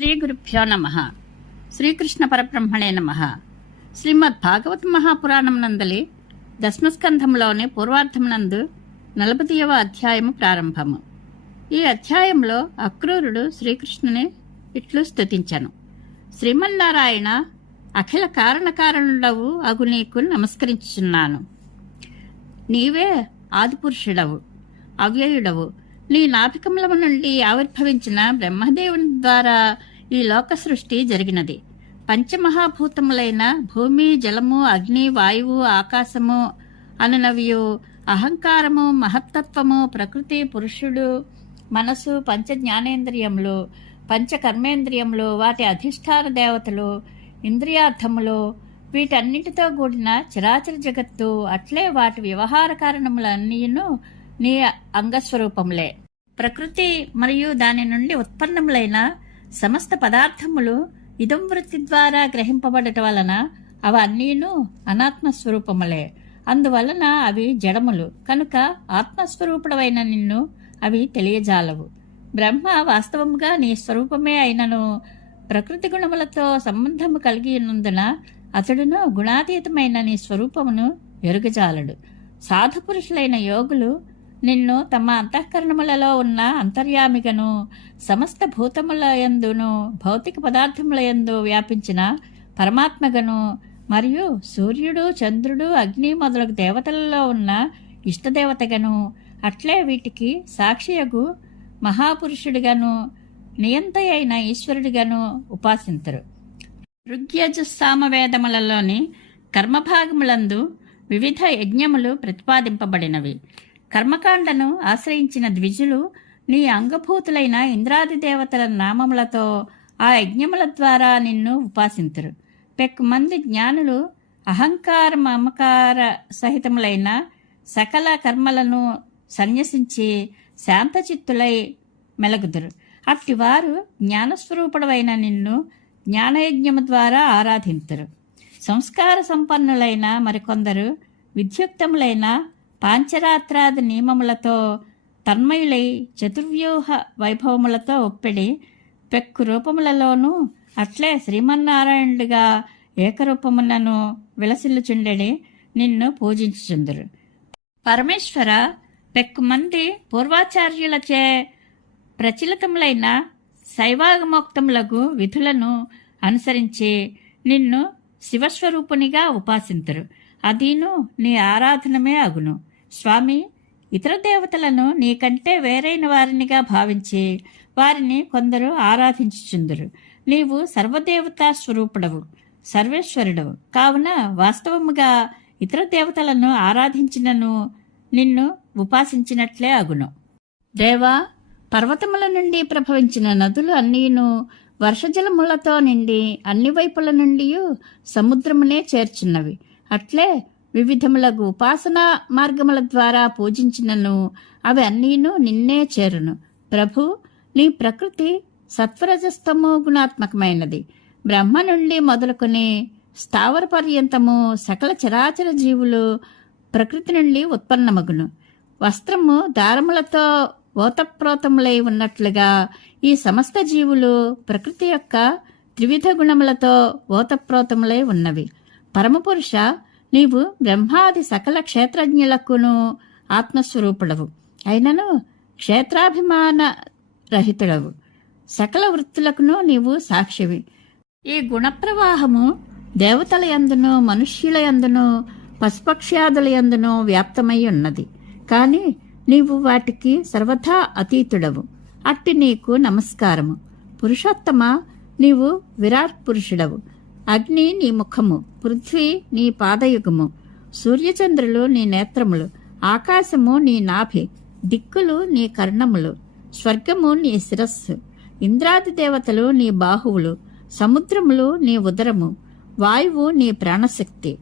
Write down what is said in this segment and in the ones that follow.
శ్రీ గురుభ్యో నమః. శ్రీకృష్ణ పరబ్రహ్మణే నమః. శ్రీమద్ భాగవత మహాపురాణం నందలి దశమస్కంధంలోని పూర్వార్ధమునందు 40వ అధ్యాయము ప్రారంభము. ఈ అధ్యాయంలో అక్రూరుడు శ్రీకృష్ణుని ఇట్లు స్తుతించెను. శ్రీమన్నారాయణ, అఖిల కారణకారణుడవు అగు నీకు నమస్కరించుచున్నాను. నీవే ఆదిపురుషుడవు, అవ్యయుడవు. నీ నాభికముల నుండి ఆవిర్భవించిన బ్రహ్మదేవుని ద్వారా ఈ లోక సృష్టి జరిగినది. పంచమహాభూతములైన భూమి, జలము, అగ్ని, వాయువు, ఆకాశము అనునవియు, అహంకారము, మహత్తత్వము, ప్రకృతి, పురుషుడు, మనసు, పంచ జ్ఞానేంద్రియములు, పంచ కర్మేంద్రియములు, వాటి అధిష్టాన దేవతలు, ఇంద్రియార్థములు, వీటన్నిటితో కూడిన చరాచర జగత్తు, అట్లే వాటి వ్యవహార కారణములన్నీను నీ అంగస్వరూపములే. ప్రకృతి మరియు దాని నుండి ఉత్పన్నములైన సమస్త పదార్థములు ఇదం వృత్తి ద్వారా గ్రహింపబడట వలన అవన్నీను అనాత్మస్వరూపములే. అందువలన అవి జడములు కనుక ఆత్మస్వరూపుడవైన నిన్ను అవి తెలియజాలవు. బ్రహ్మ వాస్తవముగా నీ స్వరూపమే అయినను ప్రకృతి గుణములతో సంబంధము కలిగి ఉన్నందున అతడును గుణాతీతమైన నీ స్వరూపమును ఎరుగజాలడు. సాధుపురుషులైన యోగులు నిన్ను తమ అంతఃకరణములలో ఉన్న అంతర్యామిగను, సమస్త భూతముల యందును, భౌతిక పదార్థముల యందు వ్యాపించిన పరమాత్మగను, మరియు సూర్యుడు, చంద్రుడు, అగ్ని మొదలగు దేవతలలో ఉన్న ఇష్టదేవతగను, అట్లే వీటికి సాక్షియగు మహాపురుషుడిగాను, నియంత అయిన ఈశ్వరుడిగాను ఉపాసింతరు. ఋగ్యజుస్సామవేదములలోని కర్మభాగములందు వివిధ యజ్ఞములు ప్రతిపాదింపబడినవి. కర్మకాండను ఆశ్రయించిన ద్విజులు నీ అంగభూతులైన ఇంద్రాది దేవతల నామములతో ఆ యజ్ఞముల ద్వారా నిన్ను ఉపాసింతురు. పెక్కుమంది జ్ఞానులు అహంకార మమకార సహితములైన సకల కర్మలను సన్యసించి శాంతచిత్తులై మెలగుదురు. అట్టివారు జ్ఞానస్వరూపుడవైన నిన్ను జ్ఞానయజ్ఞము ద్వారా ఆరాధింతురు. సంస్కార సంపన్నులైన మరికొందరు విద్యుక్తములైన పాంచరాత్రాది నియమములతో తన్మయులై చతుర్వ్యూహ వైభవములతో ఒప్పిడి పెక్కు రూపములలోనూ అట్లే శ్రీమన్నారాయణుడిగా ఏకరూపములను విలసిల్లుచుండెడి నిన్ను పూజించుచుందురు. పరమేశ్వర, పెక్కుమంది పూర్వాచార్యులచే ప్రచలితములైన శైవాగమోక్తములకు విధులను అనుసరించి నిన్ను శివస్వరూపునిగా ఉపాసింతురు. అదీను నీ ఆరాధనమే అగును. స్వామి, ఇతర దేవతలను నీకంటే వేరైన వారినిగా భావించి వారిని కొందరు ఆరాధించుచుందురు. నీవు సర్వదేవతా స్వరూపుడవు, సర్వేశ్వరుడవు కావున వాస్తవముగా ఇతర దేవతలను ఆరాధించినను నిన్ను ఉపాసించినట్లే అగును. దేవా, పర్వతముల నుండి ప్రభవించిన నదులు అన్నీను వర్షజలములతో నిండి అన్ని వైపుల నుండి సముద్రమునే చేర్చున్నవి. అట్లే వివిధములకు ఉపాసనా మార్గముల ద్వారా పూజించినను అవి అన్నీను నిన్నే చేరును. ప్రభు, నీ ప్రకృతి సత్వరజస్తమో గుణాత్మకమైనది. బ్రహ్మ నుండి మొదలుకొని స్థావర పర్యంతము సకల చరాచర జీవులు ప్రకృతి నుండి ఉత్పన్నమగును. వస్త్రము దారములతో ఓతప్రోతములై ఉన్నట్లుగా ఈ సమస్త జీవులు ప్రకృతి యొక్క త్రివిధ గుణములతో ఓతప్రోతములై ఉన్నవి. పరమపురుష, నీవు బ్రహ్మాది సకల క్షేత్రజ్ఞులకును ఆత్మస్వరూపుడవు అయినను క్షేత్రాభిమాన రహితుడవు. సకల వృత్తులకును నీవు సాక్షివి. ఈ గుణప్రవాహము దేవతల యందును, మనుష్యుల యందును, పశుపక్ష్యాదుల యందును వ్యాప్తమై ఉన్నది. కాని నీవు వాటికి సర్వథా అతీతుడవు. అట్టి నీకు నమస్కారము. పురుషోత్తమ, నీవు విరాట్ పురుషుడవు. అగ్ని నీ ముఖము, పృథ్వీ నీ పాదయుగము, సూర్యచంద్రులు నీ నేత్రములు, ఆకాశము నీ నాభి, దిక్కులు నీ కర్ణములు, స్వర్గము నీ శిరస్సు, ఇంద్రాది దేవతలు నీ బాహువులు, సముద్రములు నీ ఉదరము, వాయువు నీ ప్రాణశక్తి,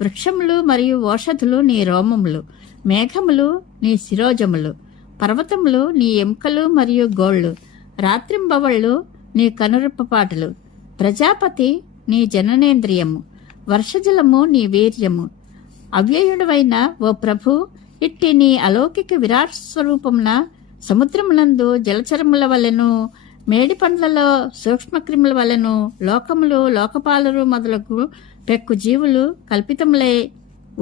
వృక్షములు మరియు ఓషధులు నీ రోమములు, మేఘములు నీ శిరోజములు, పర్వతములు నీ ఎముకలు మరియు గోళ్ళు, రాత్రింబవళ్ళు నీ కనురెప్పపాటలు, ప్రజాపతి నీ జననేంద్రియము, వర్షజలము నీ వీర్యము. అవ్యయుడవైన ఓ ప్రభు, ఇట్టి నీ అలౌకిక విరాట్ స్వరూపమున సముద్రమునందు జలచరముల వలెను మేడి పండ్లలో సూక్ష్మక్రిముల వలెను లోకములు లోకపాలురు మొదలగు పెక్కు జీవులు కల్పితములై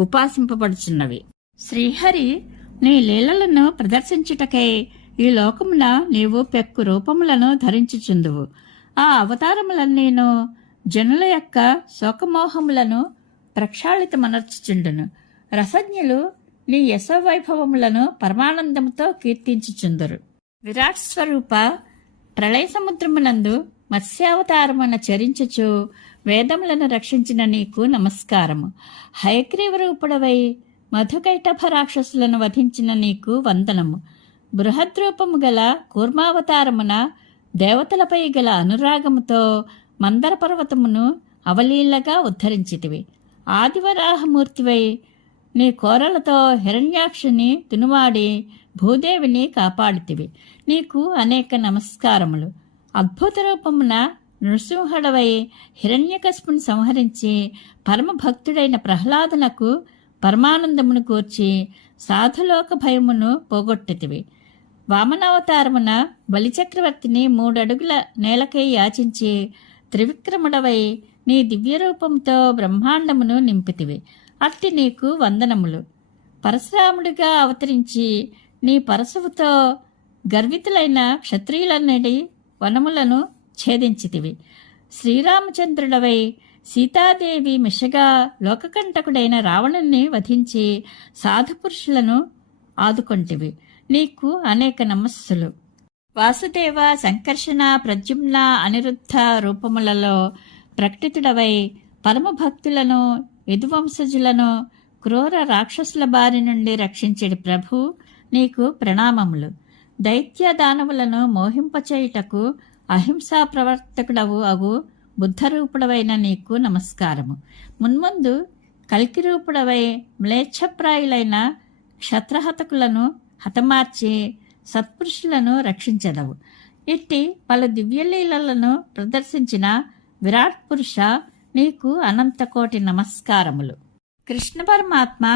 ఉపాసింపబడుచున్నవి. శ్రీహరి నీ లీలలను ప్రదర్శించుటకై ఈ లోకమున నీవు పెక్కు రూపములను ధరించుచుందువు. ఆ అవతారములన్నీను జనుల యొక్క శోకమోహములను ప్రక్షాళితమనర్చుచుండును. రసజ్ఞులు నీ యశోవైభవములను పరమానందముతో కీర్తించుచుందురు. విరాట్ స్వరూప ప్రళయ సముద్రమునందు మత్స్యావతారమున చరించుచు వేదములను రక్షించిన నీకు నమస్కారము. హయగ్రీవ రూపుడవై మధుకైటభ రాక్షసులను వధించిన నీకు వందనము. బృహద్రూపము గల కూర్మావతారమున దేవతలపై గల అనురాగముతో మందర పర్వతమును అవలీలగా ఉద్ధరించితివి. ఆదివరాహమూర్తివై నీ కోరలతో హిరణ్యాక్షుని తునువాడి భూదేవిని కాపాడితివి. నీకు అనేక నమస్కారములు. అద్భుత రూపమున నృసింహుడవై హిరణ్యకశిపుని సంహరించి పరమభక్తుడైన ప్రహ్లాదునకు పరమానందమును కూర్చి సాధులోక భయమును పోగొట్టితివి. వామనావతారమున బలిచక్రవర్తిని 3 అడుగుల నేలకై యాచించి త్రివిక్రముడవై నీ దివ్యరూపంతో బ్రహ్మాండమును నింపితివి. అట్టి నీకు వందనములు. పరశురాముడిగా అవతరించి నీ పరశువుతో గర్వితులైన క్షత్రియులన్నిటి వనములను ఛేదించితివి. శ్రీరామచంద్రుడవై సీతాదేవి మిషగా లోకకంటకుడైన రావణుణ్ణి వధించి సాధుపురుషులను ఆదుకొంటివి. నీకు అనేక నమస్సులు. వాసుదేవ, సంకర్షణ, ప్రద్యుమ్న, అనిరుద్ధ రూపములలో ప్రకటితుడవై పరమభక్తులను యదువంశజులను క్రూర రాక్షసుల బారి నుండి రక్షించేడి ప్రభు నీకు ప్రణామములు. దైత్య దానవులను మోహింపచేయుటకు అహింసా ప్రవర్తకుడవు అగు బుద్ధరూపుడవైన నీకు నమస్కారము. మున్ముందు కల్కిరూపుడవై మ్లేచ్ఛప్రాయులైన క్షత్రహతకులను హతమార్చి సత్పురుషులను రక్షించదవు. ఇట్టి పలు దివ్యలీలలను ప్రదర్శించిన విరాట్ పురుష నీకు అనంతకోటి నమస్కారములు. కృష్ణ పరమాత్మ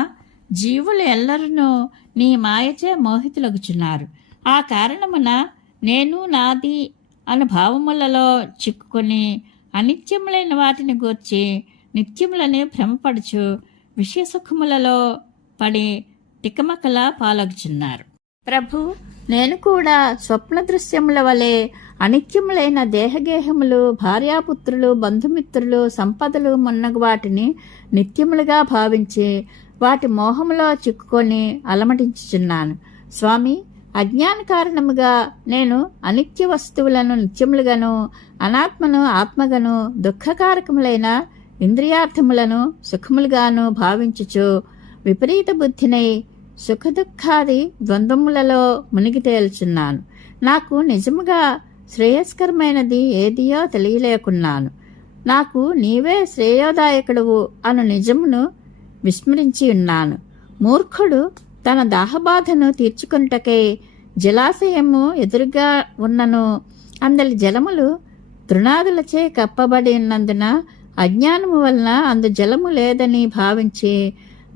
జీవులు ఎల్లరూ నీ మాయచే మోహితులగుచున్నారు. ఆ కారణమున నేను నాది అను భావములలో చిక్కుకొని అనిత్యములైన వాటిని గూర్చి నిత్యములని భ్రమపడుచు విషయసుఖములలో పడి తికమకల పాలగుచున్నారు. ప్రభు, నేను కూడా స్వప్న దృశ్యముల వలె అనిత్యములైన దేహగేహములు, భార్యాపుత్రులు, బంధుమిత్రులు, సంపదలు మొన్నగు వాటిని నిత్యములుగా భావించి వాటి మోహములో చిక్కుకొని అలమటించుచున్నాను. స్వామి, అజ్ఞాన కారణముగా నేను అనిత్య వస్తువులను నిత్యములుగాను, అనాత్మను ఆత్మగాను, దుఃఖకారకములైన ఇంద్రియార్థములను సుఖములుగాను భావించుచు విపరీత బుద్ధినై సుఖదుఖాది ద్వంద్వములలో మునిగి తేల్చున్నాను. నాకు నిజముగా శ్రేయస్కరమైనది ఏదియో తెలియలేకున్నాను. నాకు నీవే శ్రేయోదాయకుడువు అను నిజమును విస్మరించి ఉన్నాను. మూర్ఖుడు తన దాహబాధను తీర్చుకొనుటకై జలాశయము ఎదురుగా ఉన్నను అందలి జలములు తృణాదులచే కప్పబడి ఉన్నందున అజ్ఞానము వలన అందు జలము లేదని భావించి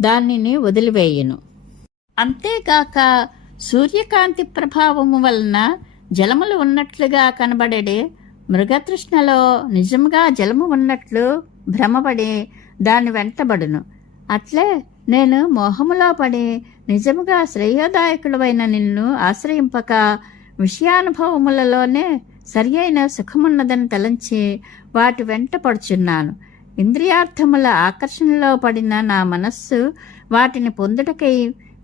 దానిని వదిలివేయును. అంతేగాక సూర్యకాంతి ప్రభావము వలన జలములు ఉన్నట్లుగా కనబడే మృగతృష్ణలో నిజముగా జలము ఉన్నట్లు భ్రమపడి దాని వెంటబడును. అట్లే నేను మోహములో పడి నిజముగా శ్రేయోదాయకుడవైన నిన్ను ఆశ్రయింపక విషయానుభవములలోనే సరి అయిన సుఖమున్నదని తలంచి వాటి వెంట పడుచున్నాను. ఇంద్రియార్థముల ఆకర్షణలో పడిన నా మనస్సు వాటిని పొందుటకై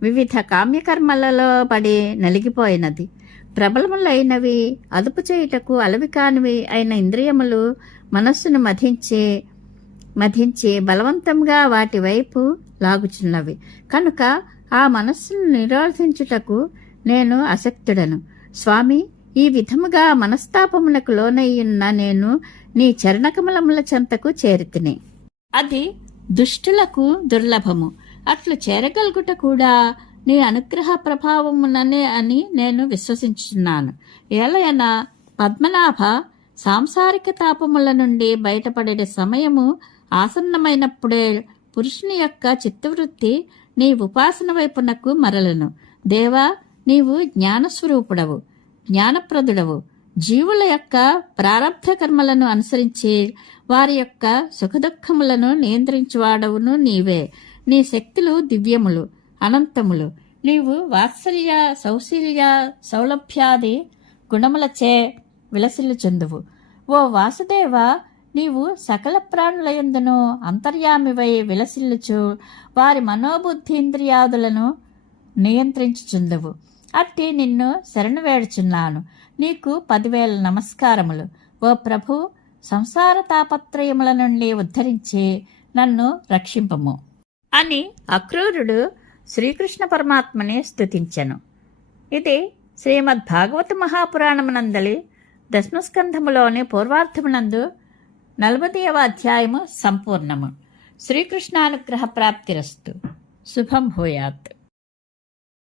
వివిధ కామ్యకర్మలలో పడి నలిగిపోయినది. ప్రబలములైనవి, అదుపు చేయుటకు అలవి కానివి అయిన ఇంద్రియములు మనస్సును మధించి బలవంతంగా వాటి వైపు లాగుచున్నవి. కనుక ఆ మనస్సును నిరోధించుటకు నేను అశక్తుడను. స్వామి, ఈ విధముగా మనస్తాపమునకు లోనయ్యున్న నేను నీ చరణకమలముల చెంతకు చేరితిని. అది దుష్టులకు దుర్లభము. అట్లు చేరగలుగుట కూడా నీ అనుగ్రహ ప్రభావముననే అని నేను విశ్వసించుచున్నాను. ఏలయన పద్మనాభ, సాంసారిక తాపముల నుండి బయటపడే సమయము ఆసన్నమైనప్పుడే పురుషుని యొక్క చిత్తవృత్తి నీ ఉపాసన వైపునకు మరలను. దేవా, నీవు జ్ఞానస్వరూపుడవు, జ్ఞానప్రదుడవు, జీవుల యొక్క ప్రారబ్ధ కర్మలను అనుసరించి వారి యొక్క సుఖదుఖములను నియంత్రించువాడవును నీవే. నీ శక్తులు దివ్యములు, అనంతములు. నీవు వాత్సల్య, సౌశీల్య, సౌలభ్యాది గుణములచే విలసిల్లుచుందువు. ఓ వాసుదేవ, నీవు సకల ప్రాణులయందును అంతర్యామివై విలసిల్లుచు వారి మనోబుద్ధీంద్రియాదులను నియంత్రించుచుందువు. అట్టి నిన్ను శరణు వేడుచున్నాను. నీకు 10,000 నమస్కారములు. ఓ ప్రభు, సంసార తాపత్రయముల నుండి ఉద్ధరించి నన్ను రక్షింపము అని అక్రూరుడు శ్రీకృష్ణ పరమాత్మని స్తుతించెను. ఇది శ్రీమద్ భాగవత మహాపురాణమునందలి దశమస్కంధములోని పూర్వార్థమునందు 40వ అధ్యాయము సంపూర్ణము. శ్రీకృష్ణానుగ్రహ ప్రాప్తిరస్తు. శుభం భూయాత్.